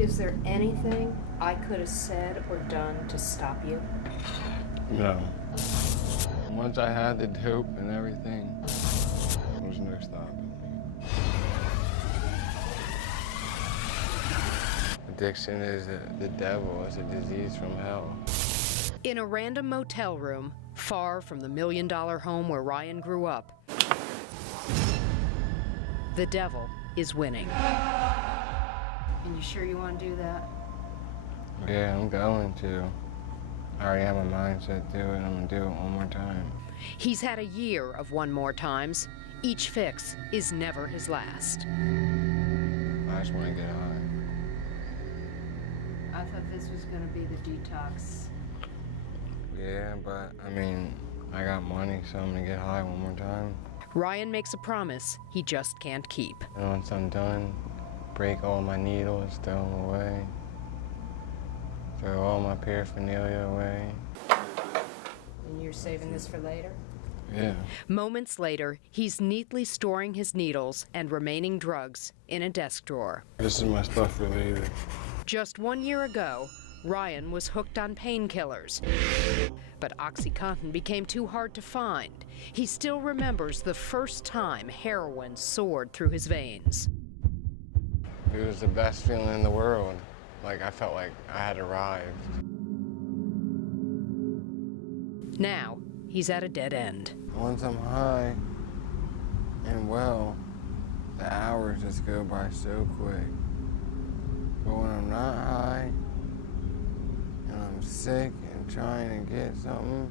Is there anything I could have said or done to stop you? No. Once I had the dope and everything, there was no stopping me. Addiction is the devil. It's a disease from hell. In a random motel room, far from the million-dollar home where Ryan grew up, the devil is winning. And you sure you want to do that? Yeah, I'm going to. I already have my mindset to do it. I'm going to do it one more time. He's had a year of one more times. Each fix is never his last. I just want to get high. I thought this was going to be the detox. Yeah, but I mean, I got money, so I'm going to get high one more time. Ryan makes a promise he just can't keep. And once I'm done, break all my needles, throw them away. Throw all my paraphernalia away. And you're saving this for later? Yeah. Moments later, he's neatly storing his needles and remaining drugs in a desk drawer. This is my stuff for later. Just 1 year ago, Ryan was hooked on painkillers. But OxyContin became too hard to find. He still remembers the first time heroin soared through his veins. It was the best feeling in the world. Like, I felt like I had arrived. Now, he's at a dead end. Once I'm high and well, the hours just go by so quick. But when I'm not high and I'm sick and trying to get something,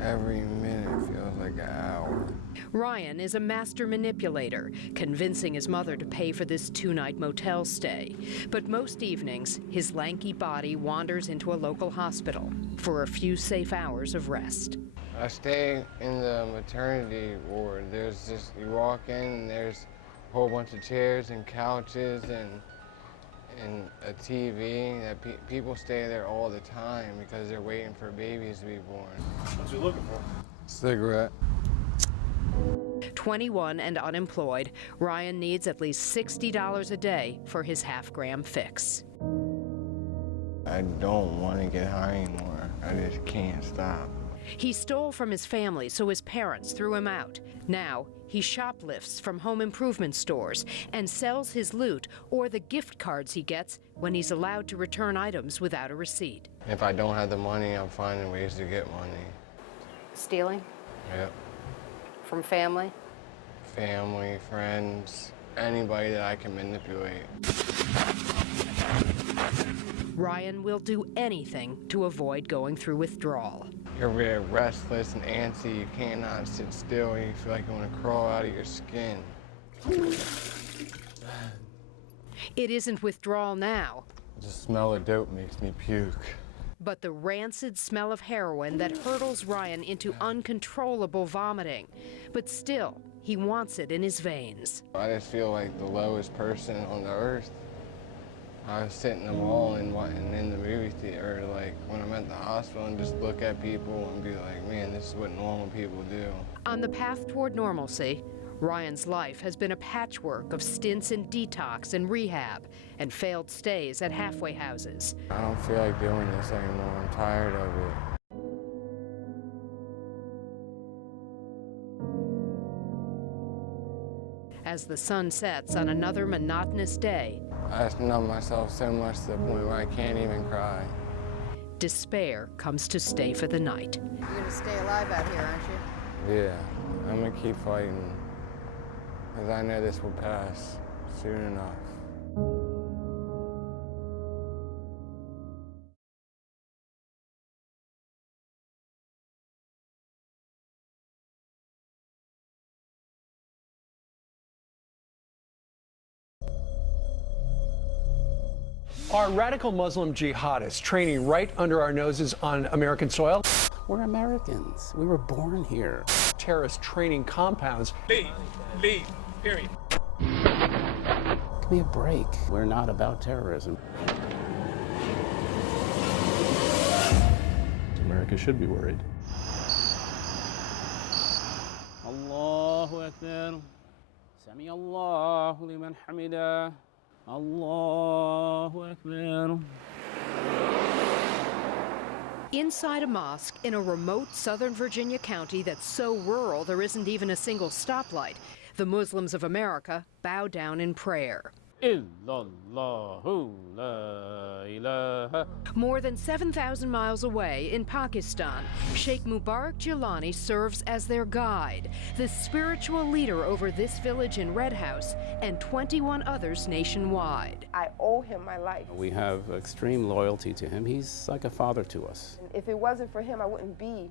every minute feels like an hour. Ryan is a master manipulator, convincing his mother to pay for this two-night motel stay. But most evenings, his lanky body wanders into a local hospital for a few safe hours of rest. I stay in the maternity ward. There's just, you walk in and there's a whole bunch of chairs and couches and a TV. That people stay there all the time because they're waiting for babies to be born. What you looking for? Cigarette. 21 and unemployed, Ryan needs at least $60 a day for his half-gram fix. I don't want to get high anymore. I just can't stop. He stole from his family, so his parents threw him out. Now, he shoplifts from home improvement stores and sells his loot or the gift cards he gets when he's allowed to return items without a receipt. If I don't have the money, I'm finding ways to get money. Stealing? Yep. From family? Family, friends, anybody that I can manipulate. Ryan will do anything to avoid going through withdrawal. You're very restless and antsy. You cannot sit still. You feel like you want to crawl out of your skin. It isn't withdrawal now, The smell of dope makes me puke. but the rancid smell of heroin that hurtles Ryan into uncontrollable vomiting. But still, he wants it in his veins. I just feel like the lowest person on the earth. I was sitting in the mall and in the movie theater, like when I'm at the hospital, and just look at people and be like, man, this is what normal people do. On the path toward normalcy, Ryan's life has been a patchwork of stints in detox and rehab and failed stays at halfway houses. I don't feel like doing this anymore. I'm tired of it. As the sun sets on another monotonous day, I just numb myself so much to the point where I can't even cry. despair comes to stay for the night. You're gonna stay alive out here, aren't you? Yeah, I'm gonna keep fighting, because I know this will pass soon enough. Are radical Muslim jihadists training right under our noses on American soil? We're Americans. We were born here. Terrorist training compounds. Leave, period. Give me a break. We're not about terrorism. America should be worried. Allahu Akbar. Sami Allahu liman hamidah. Allahu Akbar. Inside a mosque in a remote southern Virginia county that's so rural there isn't even a single stoplight, the Muslims of America bow down in prayer. Illallahu la ilaha. More than 7,000 miles away in Pakistan, Sheikh Mubarak Jilani serves as their guide, the spiritual leader over this village in Red House and 21 others nationwide. I owe him my life. We have extreme loyalty to him. He's like a father to us. If it wasn't for him, I wouldn't be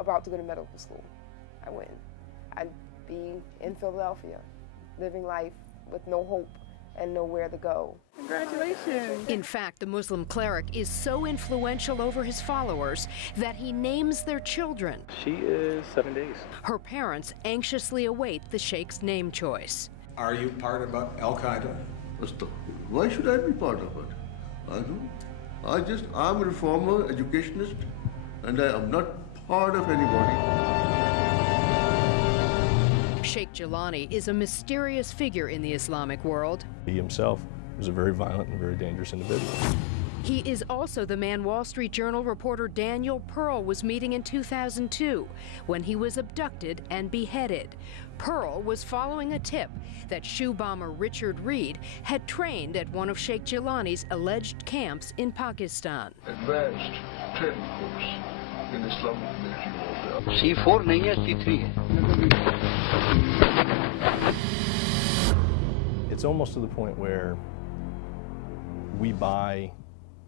about to go to medical school. I wouldn't. I'd be in Philadelphia, living life with no hope and nowhere to go. Congratulations. In fact, the Muslim cleric is so influential over his followers that he names their children. She is 7 days. Her parents anxiously await the Sheikh's name choice. Are you part of Al-Qaeda? Why should I be part of it? I don't. I'm a reformer, educationist, and I am not part of anybody. Sheikh Jilani is a mysterious figure in the Islamic world. He himself was a very violent and very dangerous individual. He is also the man Wall Street Journal reporter Daniel Pearl was meeting in 2002 when he was abducted and beheaded. Pearl was following a tip that shoe bomber Richard Reed had trained at one of Sheikh Jilani's alleged camps in Pakistan. Advanced training course in Islamic military warfare. C4 नहीं है, C3 है. It's almost to the point where we buy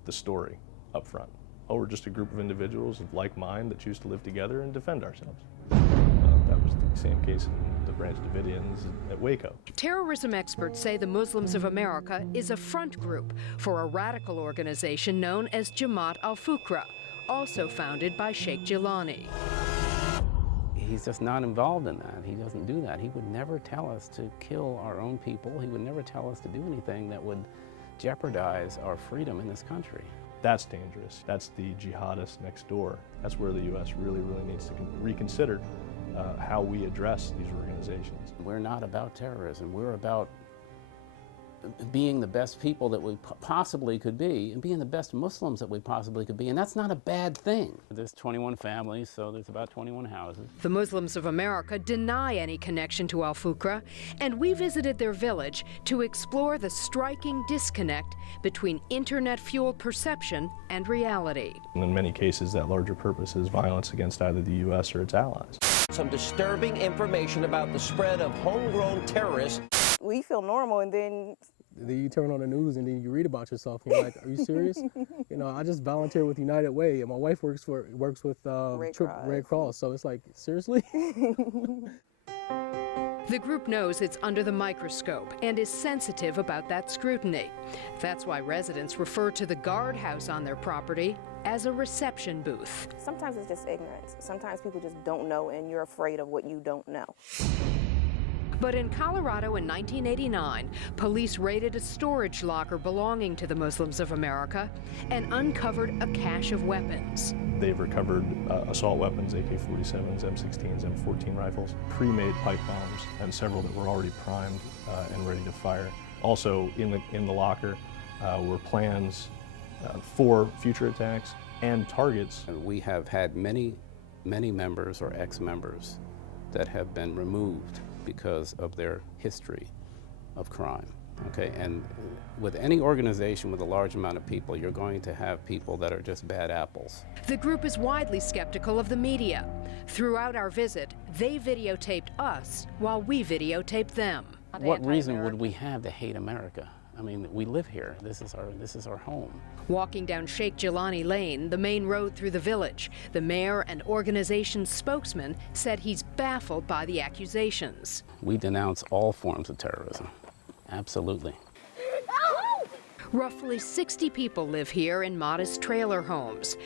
the story up front. Oh, we're just a group of individuals of like mind that choose to live together and defend ourselves. That was the same case in the Branch Davidians at Waco. Terrorism experts say the Muslims of America is a front group for a radical organization known as Jamaat al-Fuqra, also founded by Sheikh Jilani. He's just not involved in that. He doesn't do that. He would never tell us to kill our own people. He would never tell us to do anything that would jeopardize our freedom in this country. That's dangerous. That's the jihadists next door. That's where the U.S. really needs to reconsider how we address these organizations. We're not about terrorism. We're about being the best people that we possibly could be and being the best Muslims that we possibly could be, and that's not a bad thing. There's 21 families, so there's about 21 houses. The Muslims of America deny any connection to al-Fuqra, and we visited their village to explore the striking disconnect between internet-fueled perception and reality. And in many cases, that larger purpose is violence against either the U.S. or its allies. Some disturbing information about the spread of homegrown terrorists. We feel normal, and then you turn on the news and then you read about yourself and you're like, are you serious? You know, I just volunteer with United Way, and my wife works with Red Cross, so it's like, seriously? The group knows it's under the microscope and is sensitive about that scrutiny. That's why residents refer to the guardhouse on their property as a reception booth. sometimes it's just ignorance. Sometimes people just don't know, and you're afraid of what you don't know. But in Colorado in 1989, police raided a storage locker belonging to the Muslims of America and uncovered a cache of weapons. They've recovered assault weapons, AK-47s, M16s, M14 rifles, pre-made pipe bombs, and several that were already primed and ready to fire. Also in the locker were plans for future attacks and targets. We have had many members or ex-members that have been removed because of their history of crime, okay? And with any organization with a large amount of people, you're going to have people that are just bad apples. The group is widely skeptical of the media. Throughout our visit, they videotaped us while we videotaped them. What reason would we have to hate America? I mean, we live here. This is our home. Walking down Sheikh Jilani Lane, the main road through the village, the mayor and organization spokesman said he's baffled by the accusations. We denounce all forms of terrorism. Absolutely. Roughly 60 people live here in modest trailer homes.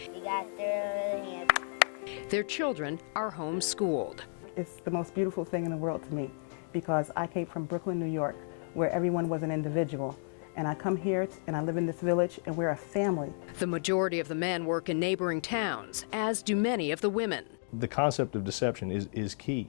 Their children are homeschooled. It's the most beautiful thing in the world to me, because I came from Brooklyn, New York, where everyone was an individual. And I come here and I live in this village and we're a family. The majority of the men work in neighboring towns, as do many of the women. The concept of deception is key.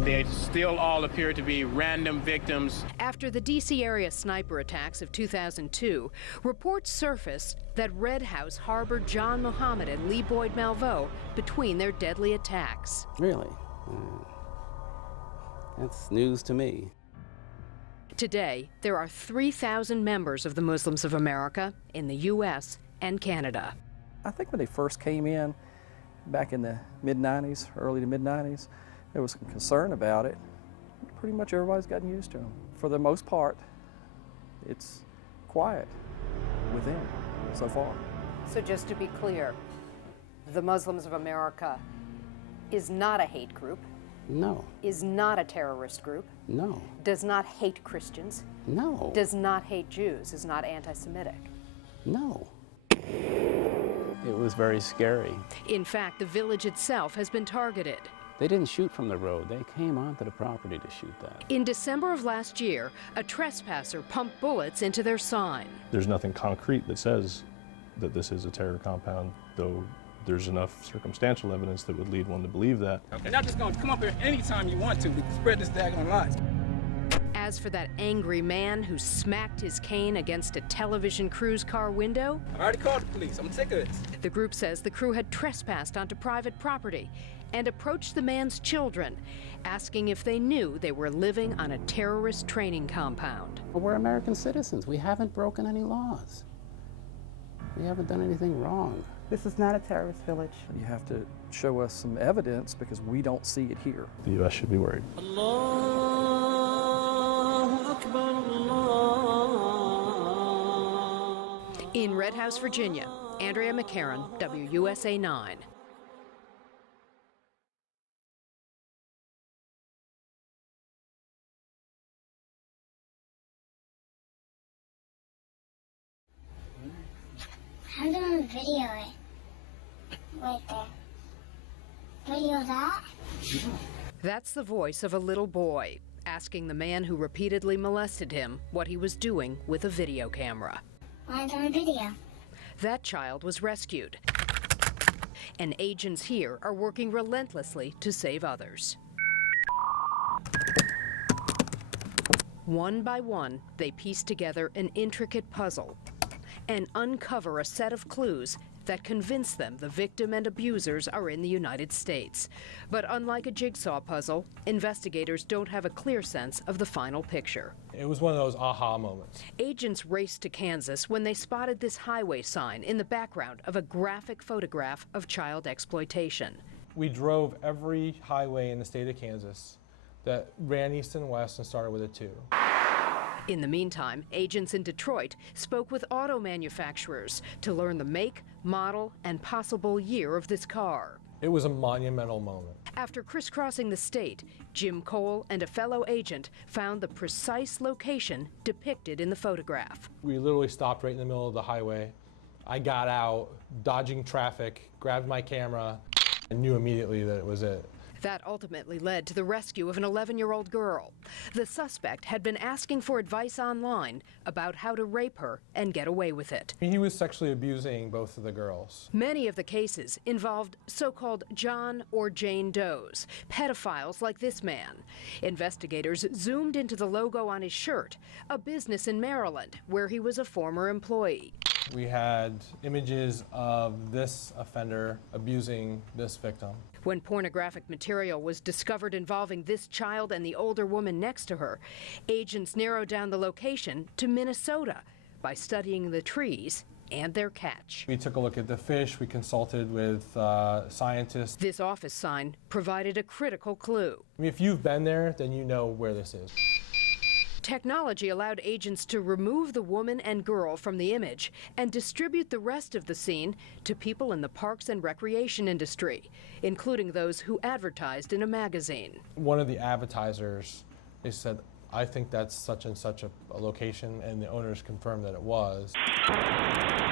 They still all appear to be random victims. After the D.C. area sniper attacks of 2002, reports surfaced that Red House harbored John Muhammad and Lee Boyd Malveaux between their deadly attacks. Really? That's news to me. Today, there are 3,000 members of the Muslims of America in the U.S. and Canada. I think when they first came in, back in the mid-90s, early to mid-90s, there was some concern about it. Pretty much everybody's gotten used to them. For the most part, it's quiet with them so far. So just to be clear, the Muslims of America is not a hate group. No. Is not a terrorist group. No. Does not hate Christians. No. Does not hate Jews. Is not anti-Semitic. No. It was very scary. In fact, the village itself has been targeted. They didn't shoot from the road. They came onto the property to shoot that. In December of last year, a trespasser pumped bullets into their sign. There's nothing concrete that says that this is a terror compound, though there's enough circumstantial evidence that would lead one to believe that. You're not just going to come up here anytime you want to spread this daggone lies. As for that angry man who smacked his cane against a television crew's car window, I already called the police. I'm sick of this. The group says the crew had trespassed onto private property and approached the man's children, asking if they knew they were living on a terrorist training compound. Well, we're American citizens. We haven't broken any laws. We haven't done anything wrong. This is not a terrorist village. You have to show us some evidence because we don't see it here. The U.S. should be worried. In Red House, Virginia, Andrea McCarran, WUSA 9. I'm gonna video it. Right there. Video that? That's the voice of a little boy asking the man who repeatedly molested him what he was doing with a video camera. Mine's on video. That child was rescued, and agents here are working relentlessly to save others. One by one, they piece together an intricate puzzle and uncover a set of clues that convince them the victim and abusers are in the United States. But unlike a jigsaw puzzle, investigators don't have a clear sense of the final picture. It was one of those aha moments. Agents raced to Kansas when they spotted this highway sign in the background of a graphic photograph of child exploitation. We drove every highway in the state of Kansas that ran east and west and started with a 2. In the meantime, agents in Detroit spoke with auto manufacturers to learn the make, model, and possible year of this car. It was a monumental moment. After crisscrossing the state, Jim Cole and a fellow agent found the precise location depicted in the photograph. We literally stopped right in the middle of the highway. I got out, dodging traffic, grabbed my camera, and knew immediately that it was it. That ultimately led to the rescue of an 11-year-old girl. The suspect had been asking for advice online about how to rape her and get away with it. He was sexually abusing both of the girls. Many of the cases involved so-called John or Jane Does, pedophiles like this man. Investigators zoomed into the logo on his shirt, a business in Maryland where he was a former employee. We had images of this offender abusing this victim. When pornographic material was discovered involving this child and the older woman next to her, agents narrowed down the location to Minnesota by studying the trees and their catch. We took a look at the fish. We consulted with scientists. This office sign provided a critical clue. I mean, if you've been there, then you know where this is. Technology allowed agents to remove the woman and girl from the image and distribute the rest of the scene to people in the parks and recreation industry, including those who advertised in a magazine. One of the advertisers, they said, I think that's such and such a location, and the owners confirmed that it was.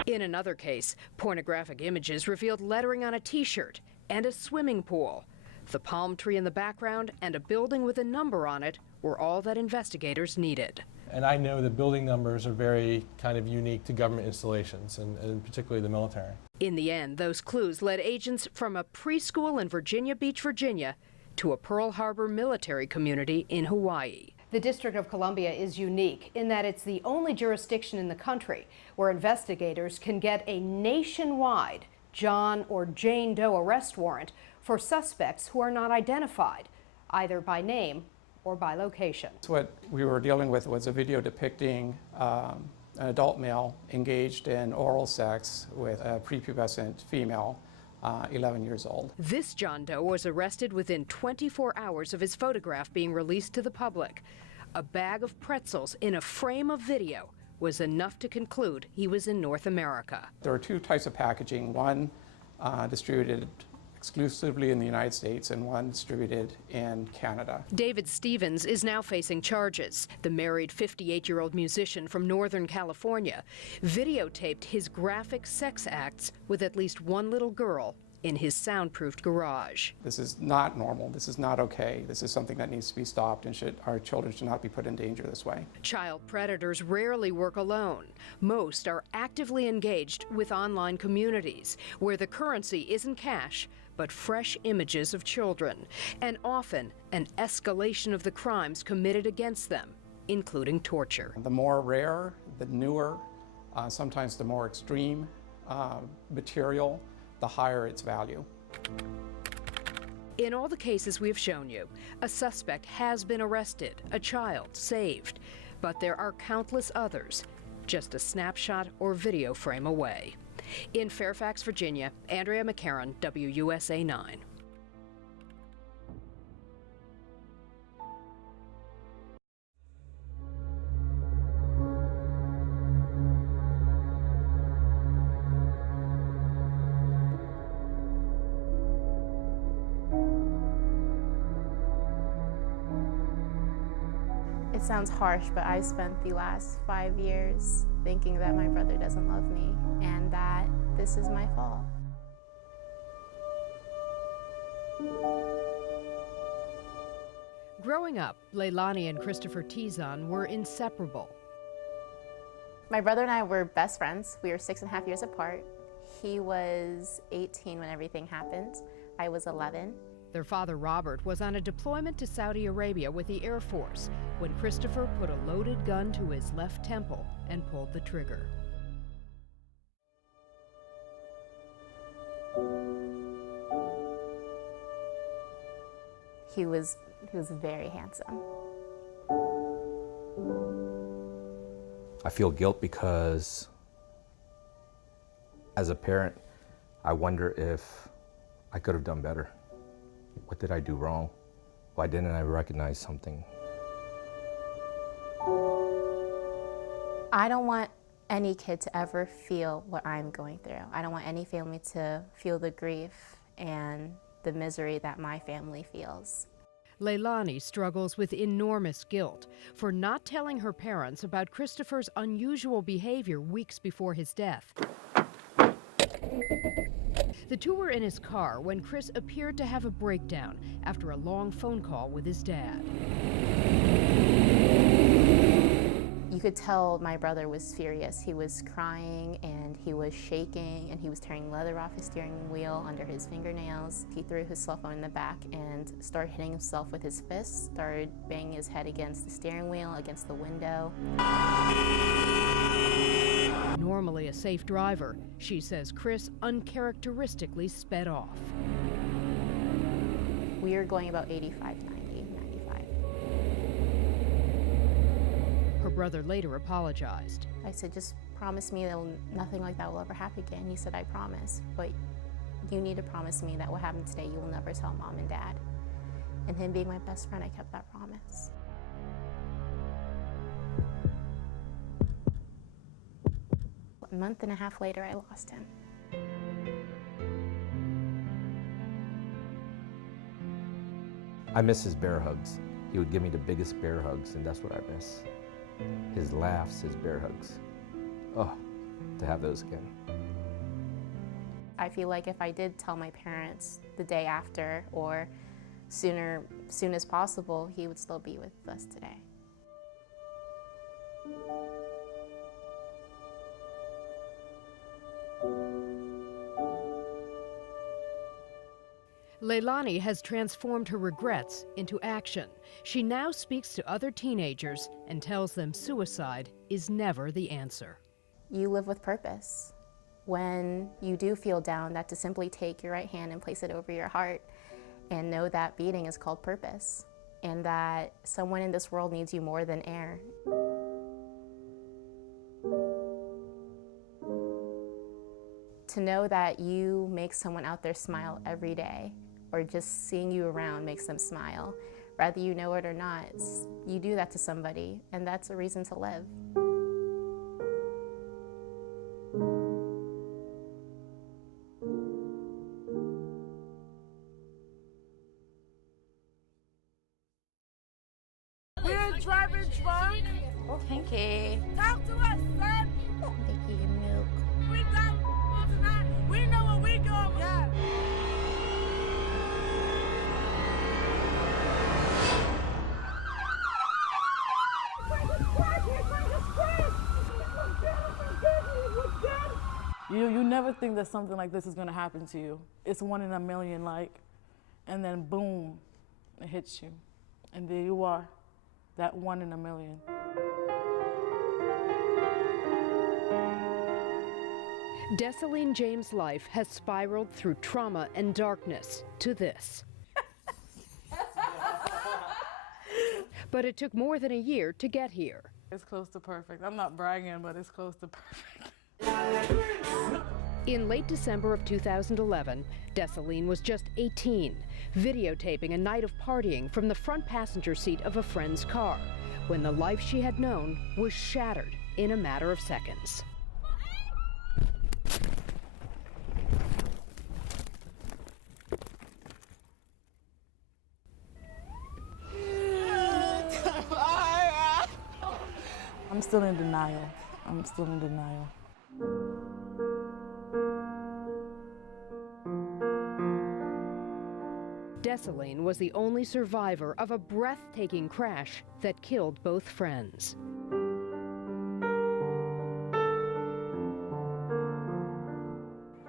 In another case, pornographic images revealed lettering on a T-shirt and a swimming pool. The palm tree in the background and a building with a number on it were all that investigators needed. And I know the building numbers are very kind of unique to government installations, and particularly the military. In the end, those clues led agents from a preschool in Virginia Beach, Virginia, to a Pearl Harbor military community in Hawaii. The District of Columbia is unique in that it's the only jurisdiction in the country where investigators can get a nationwide John or Jane Doe arrest warrant for suspects who are not identified, either by name or by location. What we were dealing with was a video depicting an adult male engaged in oral sex with a prepubescent female, 11 years old. This John Doe was arrested within 24 hours of his photograph being released to the public. A bag of pretzels in a frame of video was enough to conclude he was in North America. There are two types of packaging, one distributed exclusively in the United States and one distributed in Canada. David Stevens is now facing charges. The married 58-year-old musician from Northern California videotaped his graphic sex acts with at least one little girl in his soundproofed garage. This is not normal. This is not okay. This is something that needs to be stopped, and our children should not be put in danger this way. Child predators rarely work alone. Most are actively engaged with online communities where the currency isn't cash, but fresh images of children, and often an escalation of the crimes committed against them, including torture. The more rare, the newer, sometimes the more extreme material, the higher its value. In all the cases we have shown you, a suspect has been arrested, a child saved, but there are countless others, just a snapshot or video frame away. In Fairfax, Virginia, Andrea McCarran, WUSA 9. It sounds harsh, but I spent the last 5 years thinking that my brother doesn't love me and that this is my fault. Growing up, Leilani and Christopher Tizon were inseparable. My brother and I were best friends. We were 6.5 years apart. He was 18 when everything happened. I was 11. Their father, Robert, was on a deployment to Saudi Arabia with the Air Force when Christopher put a loaded gun to his left temple and pulled the trigger. He was very handsome. I feel guilt because as a parent, I wonder if I could have done better. What did I do wrong? Why didn't I recognize something? I don't want any kid to ever feel what I'm going through. I don't want any family to feel the grief and the misery that my family feels. Leilani struggles with enormous guilt for not telling her parents about Christopher's unusual behavior weeks before his death. The two were in his car when Chris appeared to have a breakdown after a long phone call with his dad. You could tell my brother was furious. He was crying and he was shaking and he was tearing leather off his steering wheel under his fingernails. He threw his cell phone in the back and started hitting himself with his fists, started banging his head against the steering wheel, against the window. Normally a safe driver, she says Chris uncharacteristically sped off. We were going about 85, 90, 95. Her brother later apologized. I said, just promise me that nothing like that will ever happen again. He said, I promise, but you need to promise me that what happened today, you will never tell Mom and Dad. And him being my best friend, I kept that promise. A month and a half later, I lost him. I miss his bear hugs. He would give me the biggest bear hugs, and that's what I miss. His laughs, his bear hugs. Oh, to have those again. I feel like if I did tell my parents the day after or soon as possible, he would still be with us today. Leilani has transformed her regrets into action. She now speaks to other teenagers and tells them suicide is never the answer. You live with purpose. When you do feel down, that to simply take your right hand and place it over your heart and know that beating is called purpose and that someone in this world needs you more than air. To know that you make someone out there smile every day, or just seeing you around makes them smile. Whether you know it or not, you do that to somebody, and that's a reason to live. We're driving drunk. Thank you. Talk to us, son. Thank you, milk. We done tonight. We know what we going. Yeah. You never think that something like this is going to happen to you. It's 1 in a million, like, and then boom, it hits you. And there you are, that 1 in a million. Desaline James' life has spiraled through trauma and darkness to this. But it took more than a year to get here. It's close to perfect. I'm not bragging, but it's close to perfect. In late December of 2011, Desaline was just 18, videotaping a night of partying from the front passenger seat of a friend's car, when the life she had known was shattered in a matter of seconds. I'm still in denial. I'm still in denial. Desaline was the only survivor of a breathtaking crash that killed both friends.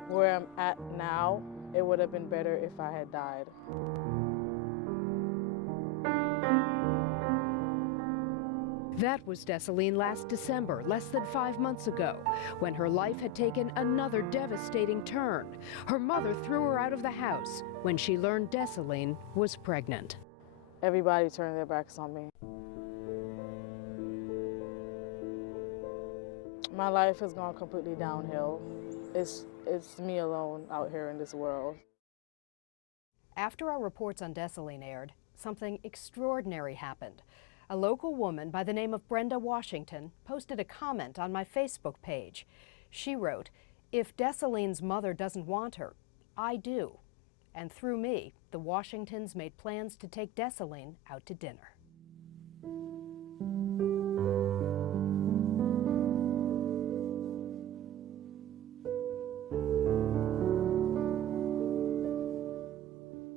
Where I'm at now, it would have been better if I had died. That was Desaline last December, less than 5 months ago, when her life had taken another devastating turn. Her mother threw her out of the house when she learned Desaline was pregnant. Everybody turned their backs on me. My life has gone completely downhill. It's me alone out here in this world. After our reports on Desaline aired, something extraordinary happened. A local woman by the name of Brenda Washington posted a comment on my Facebook page. She wrote, "If Desaline's mother doesn't want her, I do." And through me, the Washingtons made plans to take Desaline out to dinner.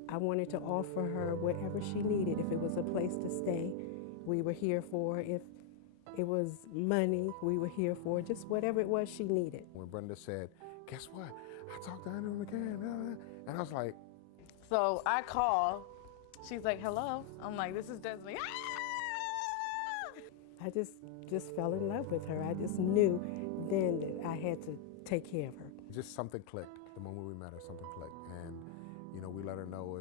I wanted to offer her whatever she needed. If it was a place to stay, we were here for. If it was money, we were here for. Just whatever it was she needed. When Brenda said, "Guess what? I talked to Andrew McCann," and I was like, So I call. She's like, "Hello." I'm like, "This is Desmond." I just fell in love with her. I just knew then that I had to take care of her. just something clicked. The moment we met her, something clicked, and we let her know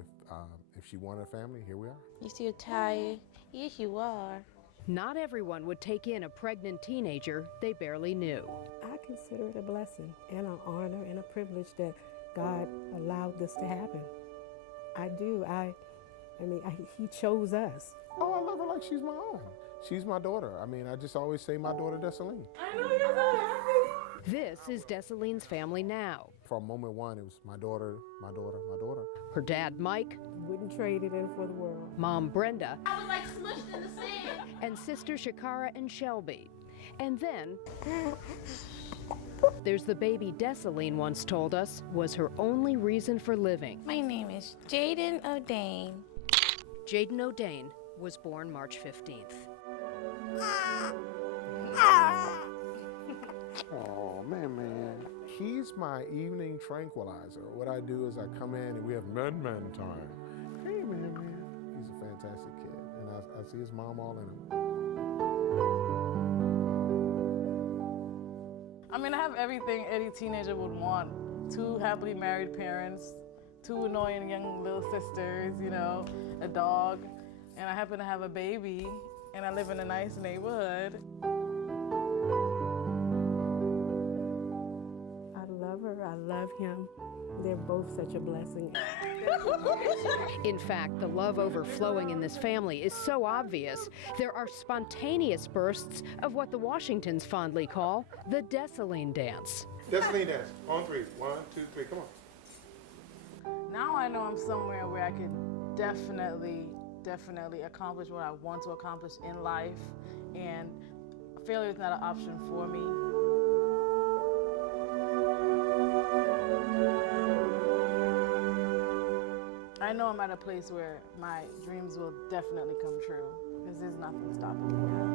if she wanted a family. Here we are. You still tired? Yes, you are. Not everyone would take in a pregnant teenager they barely knew. I consider it a blessing and an honor and a privilege that God allowed this to happen. I do. He chose us. Oh, I love her like she's my own. She's my daughter. I just always say my daughter, Desaline. I know you're so happy. This is Desaline's family now. From moment one, it was my daughter, my daughter, my daughter. Her dad, Mike. Wouldn't trade it in for the world. Mom, Brenda. I was like smushed in the sand. And sister Shakara and Shelby. And then there's the baby Desaline once told us was her only reason for living. My name is Jaden O'Dane. Jaden O'Dane was born March 15th. Oh, man. He's He's my evening tranquilizer. What I do is I come in and we have man time. Hey, man. He's a fantastic kid, and I see his mom all in him. I mean, I have everything any teenager would want. 2 happily married parents, 2 annoying young little sisters, you know, a dog, and I happen to have a baby, and I live in a nice neighborhood. I love her, I love him. They're both such a blessing. In fact, the love overflowing in this family is so obvious, there are spontaneous bursts of what the Washingtons fondly call the Dessalines dance. Dessalines dance, on 3. 1, 2, 3, come on. Now I know I'm somewhere where I can definitely accomplish what I want to accomplish in life, and failure is not an option for me. I know I'm at a place where my dreams will definitely come true, because there's nothing stopping me now.